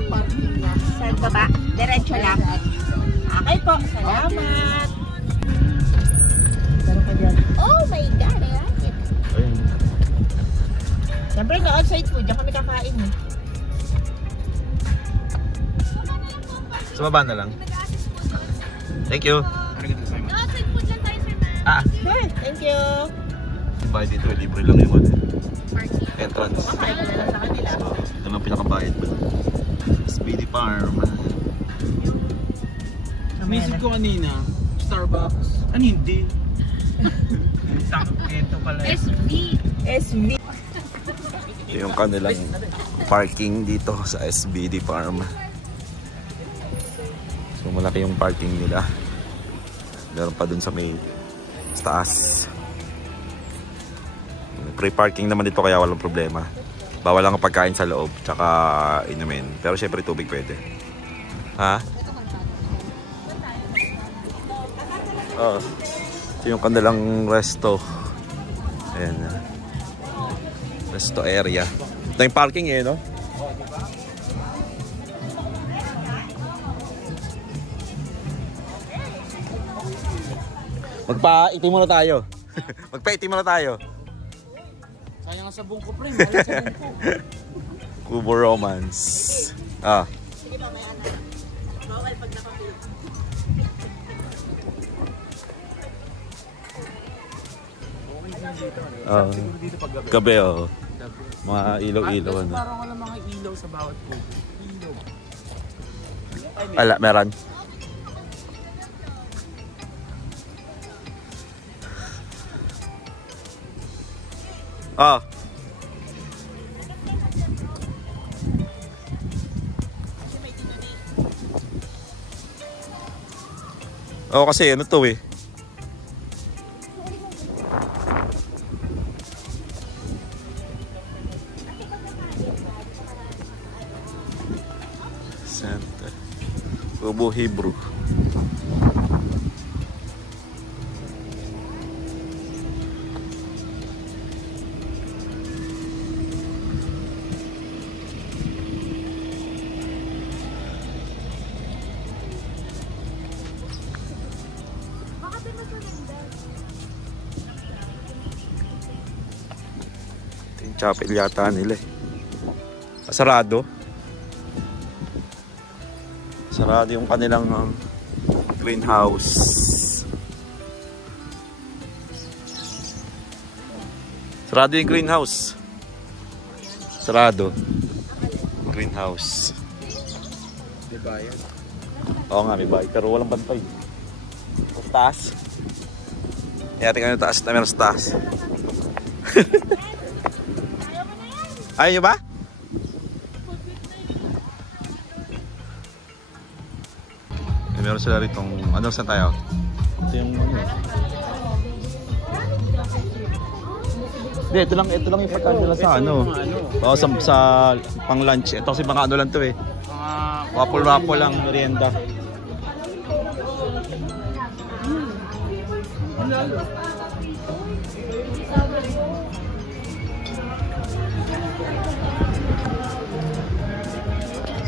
ang parking niya. Saan baba? Diretso lang. Okay po, salamat. Oh my God, I like it. Ayun. Siyempre, ka-outside food. Diyan kami kakain eh. Sa baba na lang. Thank you. Outside food lang tayo, sir, ma'am. Ah, Sure, thank you. bayad dito, libre lang yung Parking. entrance. Makain ka na lang sa kanila. So, ito lang pinakabayad ba? Speedy Farm. Naisip ko kanina, Starbucks. Ano hindi? Ito pala. SV. SV. Ito yung kanilang parking dito sa SBD Farm. So malaki yung parking nila. Meron pa dun sa may taas. Free parking naman dito kaya walang problema. Bawal lang ang pagkain sa loob tsaka inumin. Pero syempre tubig pwede. Ha? Oh. Ito yung kanilang resto. Ayan. Resto area. Ito yung parking eh, no? Magpa-itim muna tayo. Magpa-itim muna tayo. Sayang nga sa bungko, pre. Mahal sa bungko. Kubo Romance. Ah. Sige pa, may anak. Bawal pag nakapilip. Gabi oh. Mga ilaw-ilaw ano. Parang wala mga ilaw sa bawat kubo. Ilaw. Wala, meron. Ah. Oh, kasi ano to eh. Santa. Kubo Hebrew. Chapel yata nila eh. Sarado. Sarado yung kanilang greenhouse. Sarado yung greenhouse. Sarado. Greenhouse. May bayan. Oo nga, may bayad. Pero walang bantay. Sa taas. Kaya tingnan yung taas na meron sa taas. Ayaw ba? Meron sila ritong, ano saan tayo? Ito yung ano. Hindi, ito lang yung pagkain nila sa ano. Oo, sa pang lunch. Ito kasi mga ano lang to eh. Waffle lang, merienda.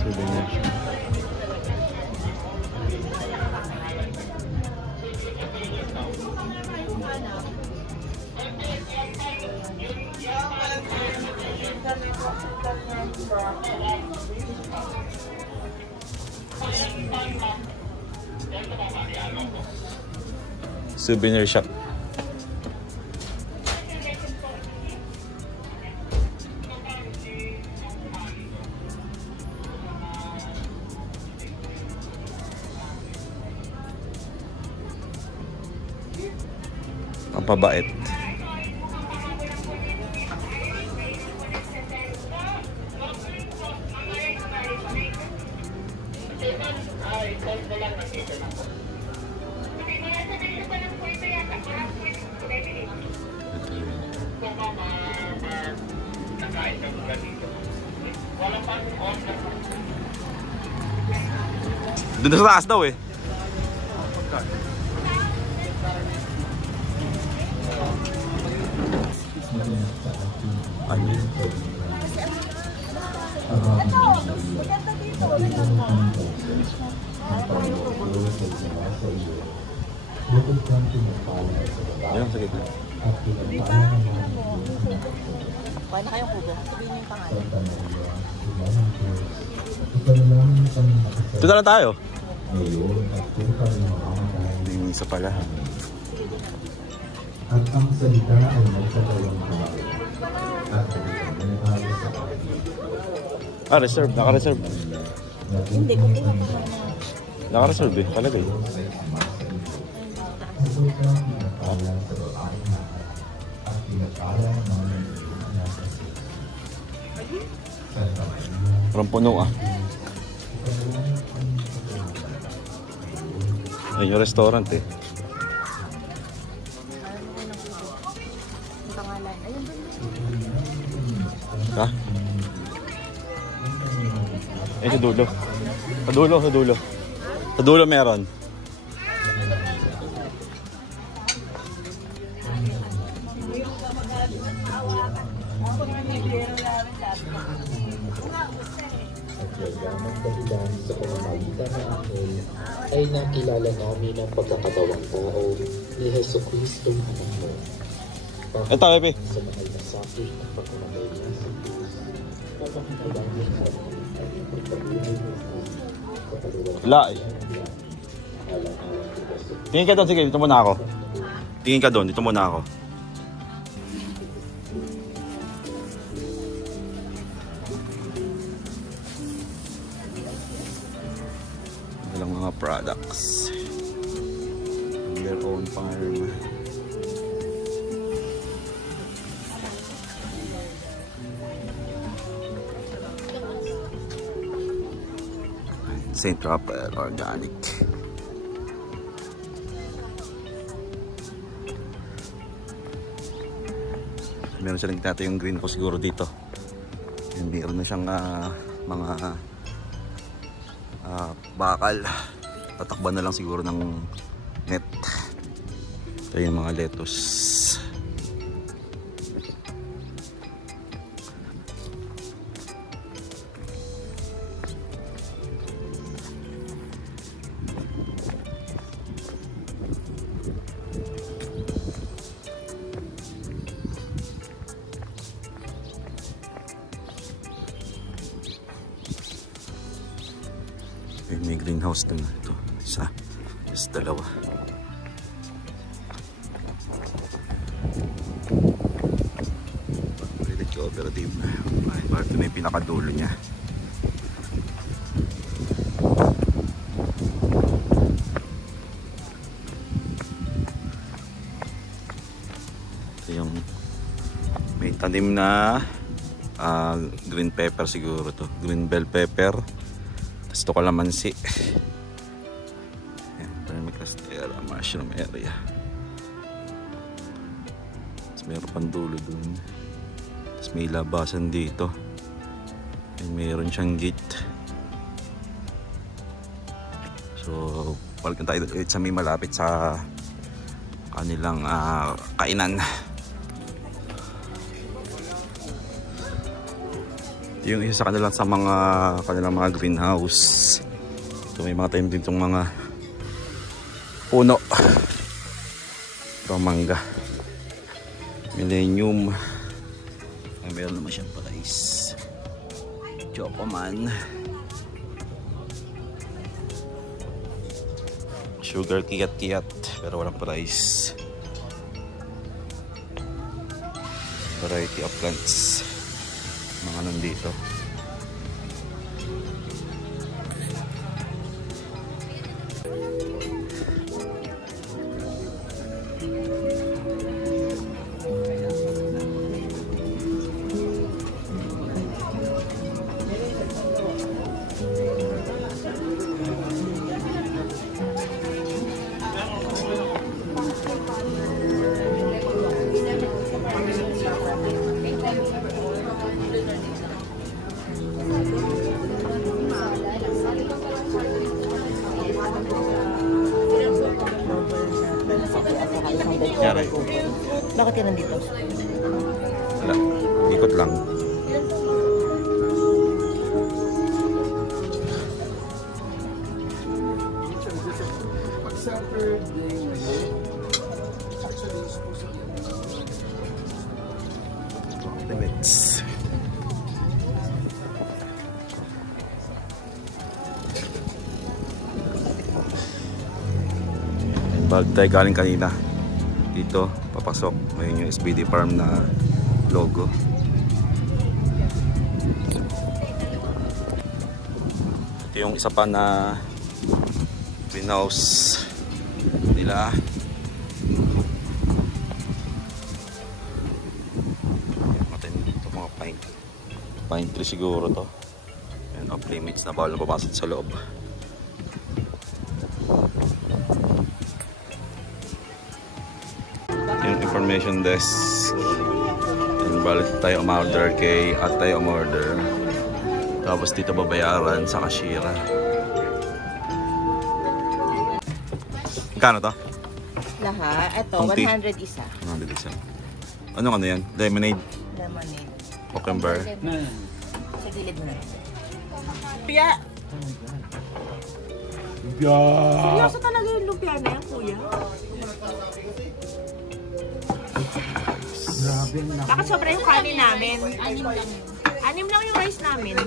Souvenir shop. Souvenir shop. Ang pabait. Doon sa taas daw eh. Ano? Yan, sa gitna. Kuha na kayong kubo. Sabihin niyo yung pangalan. Ito na lang tayo. Yung isa pala. At ang salita ay magkatawang kamay. At ang Reserve. Naka-reserve. Hindi, kung pinapakain na. Naka-reserve eh. Kalagay. Parang puno ah. Ayun yung restaurant eh. Yung pangalan. Ayun ba? Ha? Eh, sa dulo. Sa dulo, sa dulo. Sa dulo meron. ang dahilan sa pamamagitan ng anghel ay nakilala namin ang pagkakatawang tao ni Jesucristo ang anak mo. Ito, Pepe. Sa mahal na sakit ng pagkamatay niya sa Diyos, papakitalangin namin ang pagkabuhay mo sa kaluwag. Wala eh. Tingin ka doon, sige, dito muna ako. Tingin ka doon, dito muna ako. Walang mga products. Their own farm. St. Raphael Organic. Meron silang tinato yung green ko siguro dito. Yung meron na siyang mga bakal. Tatakban na lang siguro ng net. Ito yung mga lettuce. May greenhouse din na ito. Isa, dalawa. Credit cooperative. Ay, ito na yung pinakadulo niya. Ito yung may tanim na green pepper siguro to. Green bell pepper. Tapos ito kalamansi. Ayan, vermicastera, mushroom area. Tapos mayroon pang dulo dun. Tapos may labasan dito. Ayan, mayroon siyang gate. So, balikan tayo ulit sa may malapit sa kanilang kainan. Yung isa sa kanilang sa kanilang mga greenhouse. So may mga tayo din itong mga puno. Ito mangga. Millennium. Ay, meron naman siyang price. Chocoman. Sugar kiyat-kiyat. Pero walang price. Variety of plants. Mga nandito. Yari. Bakit yan nandito? Wala. Ikot lang. Limits. Bag tayo galing kanina. Dito, papasok. Ayun yung SBD Farm na logo. Ito yung isa pa na greenhouse nila. Ito mga pine tree siguro to. Yan, off limits na bawal na papasok sa loob. Yung information desk. And balik tayo umorder kay at tayo umorder. Tapos dito babayaran sa cashier. Kano to? Lahat. Ito, Tungti. 100 isa. Anong ano yan? Lemonade? Lemonade. Cucumber? Sa gilid mo. Kuya! Seryoso talaga yung lumpia na yan, kuya? Bakit sobra yung kanin namin? 6 lang. 6 lang yung rice namin. 6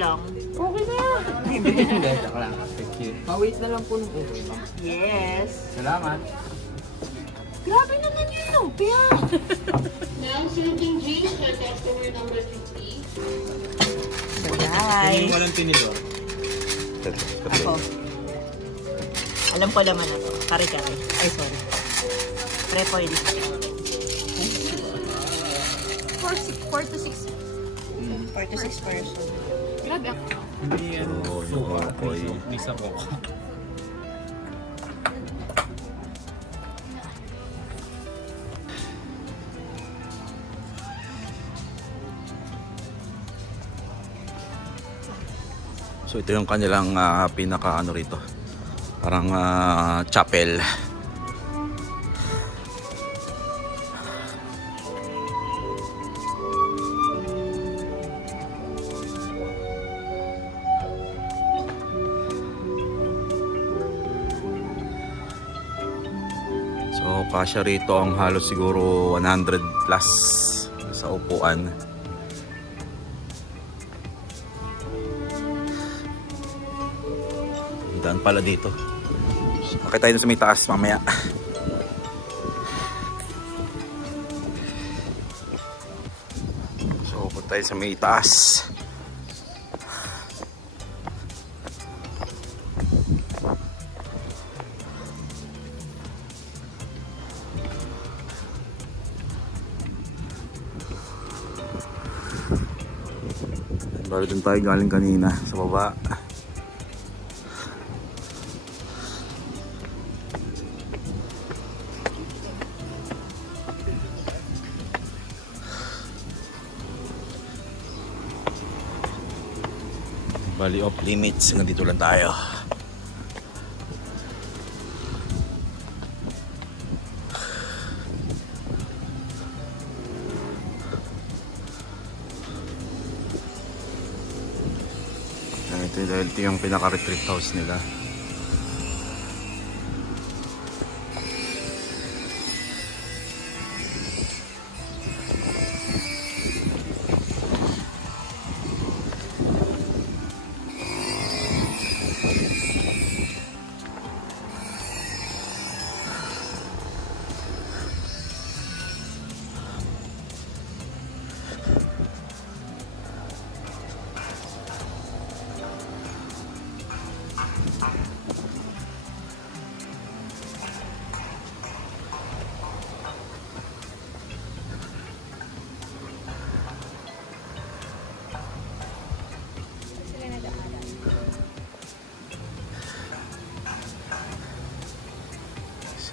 lang. Okay na yan. Hindi, joke lang. Thank you. Pa-wait na lang po nung upo. Yes. Salamat. Grabe naman yung lumpia. Now serving drinks for customer number 50. Guys. Walang tinidor. Ako. Alam ko naman ako. Kari-kari. Ay, sorry. Prepoil. 4 to 6. 4 to 6 person. Grabe ako. Hindi yan. yung Misa ko. So ito yung kanilang pinaka ano rito. Parang chapel. So kasya rito ang halos siguro 100 plus sa upuan. Daan pala dito. Bakit tayo sa may taas mamaya? So punta tayo sa may taas. Bali dun tayo galing kanina sa baba. Bali off limits, nandito lang tayo. Ito yung pinaka-retreat house nila.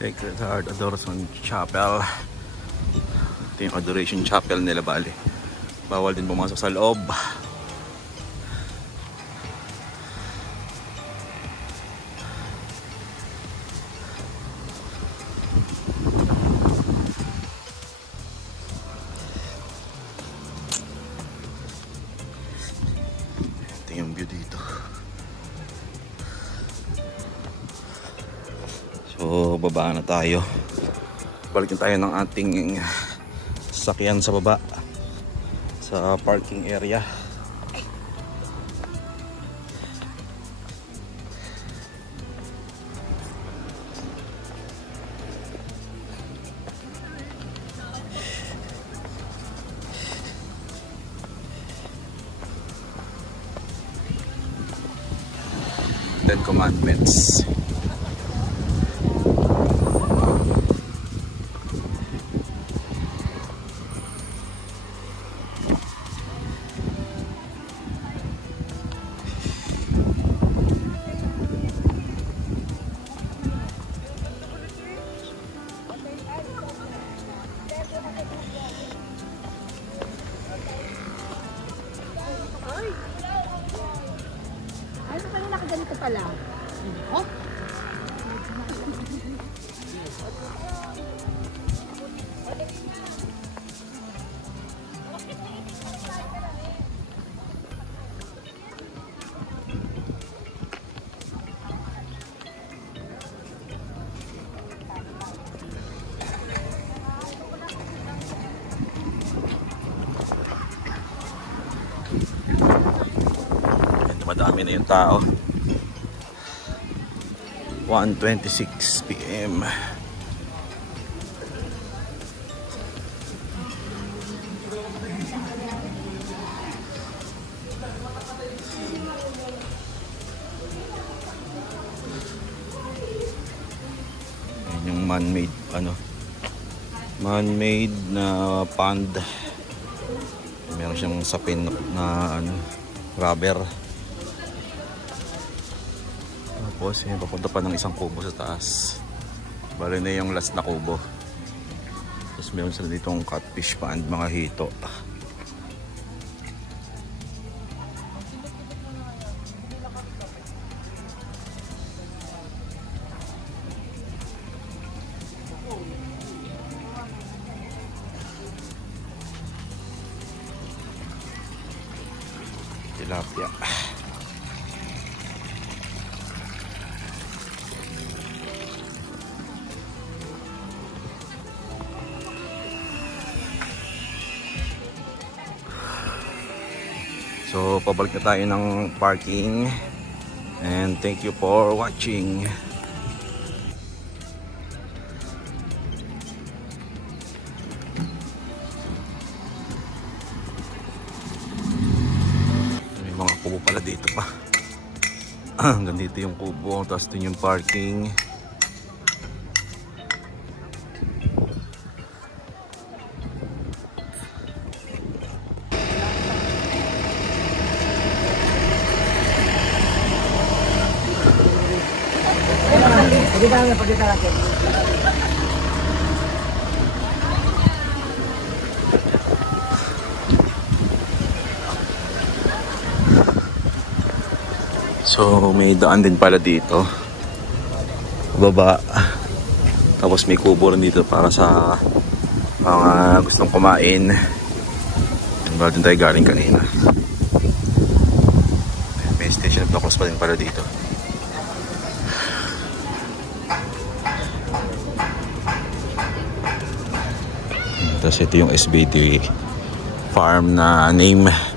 Sacred Heart Adoration Chapel. Ito yung Adoration Chapel nila, bali. Bawal din pumasok sa loob. Ito yung view dito. So baba na tayo. Balikin tayo ng ating sasakyan sa baba sa parking area. Ten Commandments. Ano pa yung nakaganito pala? Oh? Madami na yung tao. 1:26 PM. Yan yung man-made man-made na pond. Meron siyang sapin na rubber. Tapos yun, papunta pa ng isang kubo sa taas. Bali na yung last na kubo. Tapos meron sila ditong catfish pond, mga hito. Tilapia. So, pabalik na tayo ng parking. And thank you for watching. May mga kubo pala dito pa. Hanggang dito yung kubo. Tapos dun yung parking. So may daan din pala dito baba. Tapos may kubo rin dito para sa mga gustong kumain. Wala din tayo galing kanina. May station of the cross pa din pala dito. Tapos ito yung SBT farm na name.